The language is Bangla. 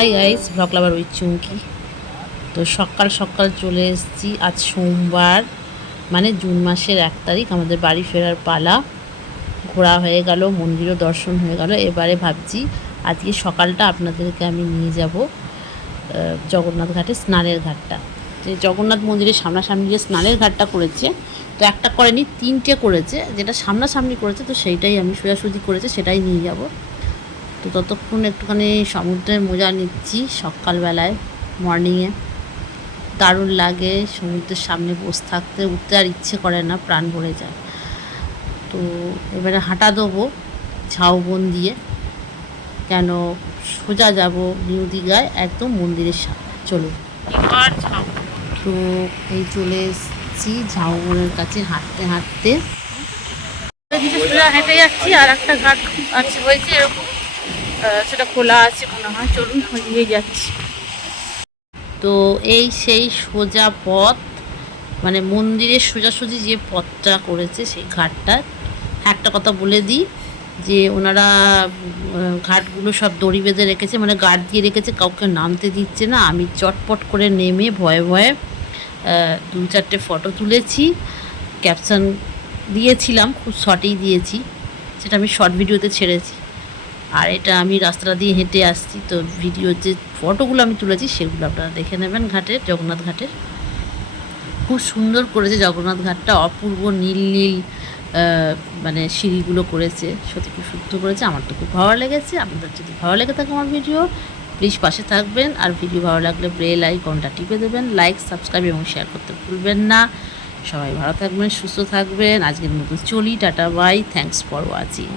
হাই গাইস ব্লগ লাভার ওই চুমকি তো সকাল সকাল চলে এসেছি। আজ সোমবার মানে জুন মাসের এক তারিখ, আমাদের বাড়ি ফেরার পালা। ঘোরা হয়ে গেল, মন্দিরও দর্শন হয়ে গেল। এবারে ভাবছি আজকে সকালটা আপনাদেরকে আমি নিয়ে যাব জগন্নাথ ঘাটে স্নানের ঘাটটা। যে জগন্নাথ মন্দিরের সামনাসামনি যে স্নানের ঘাটটা করেছে, তো একটা করেনি, তিনটে করেছে। যেটা সামনাসামনি করেছে, তো সেইটাই আমি সোজাসুজি করেছে, সেটাই নিয়ে যাব। তো ততক্ষণ একটুখানি সমুদ্রের মজা নিচ্ছি সকালবেলায় মর্নিংয়ে দারুণ লাগে সমুদ্রের সামনে বসে থাকতে উঠতে আর ইচ্ছে করে না প্রাণ ভরে যায়। তো এবারে হাঁটা দেবো ঝাউবন দিয়ে। কেন সোজা যাব নিউ দীঘায় একদম মন্দিরের সামনে। চলুন। তো এই চলে এসেছি ঝাউবনের কাছে হাঁটতে হাঁটতে। সোজা হেঁটে যাচ্ছি আর একটা ঘাট আছে হয়েছে এরকম। সেটা খোলা আছে মনে হয়। চলুন ওইদিকে যাচ্ছি। তো এই সেই সোজা পথ মানে মন্দিরের সোজাসুজি যে পথটা করেছে সেই ঘাটটা। একটা কথা বলে দিই যে ওনারা ঘাটগুলো সব দড়ি বেঁধে রেখেছে মানে গার্ড দিয়ে রেখেছে, কাউকে নামতে দিচ্ছে না। আমি চটপট করে নেমে ভয়ে ভয়ে দু চারটে ফটো তুলেছি। ক্যাপশন দিয়েছিলাম, খুব শর্টেই দিয়েছি। সেটা আমি শর্ট ভিডিওতে ছেড়েছি। আর এটা আমি রাস্তাটা দিয়ে হেঁটে আসছি, তো ভিডিওর যে ফটোগুলো আমি তুলেছি সেগুলো আপনারা দেখে নেবেন ঘাটের জগন্নাথ ঘাটের। খুব সুন্দর করেছে জগন্নাথ ঘাটটা, অপূর্ব নীল নীল মানে সিঁড়িগুলো করেছে। সত্যি খুব সুন্দর করেছে, আমার তো খুব ভালো লেগেছে। আপনাদের যদি ভালো লেগে থাকে আমার ভিডিও প্লিজ পাশে থাকবেন। আর ভিডিও ভালো লাগলে বেল আইকনটা টিপে দেবেন। লাইক সাবস্ক্রাইব এবং শেয়ার করতে ভুলবেন না। সবাই ভালো থাকবেন, সুস্থ থাকবেন। আজকের মতো চলি, tata bye thanks for watching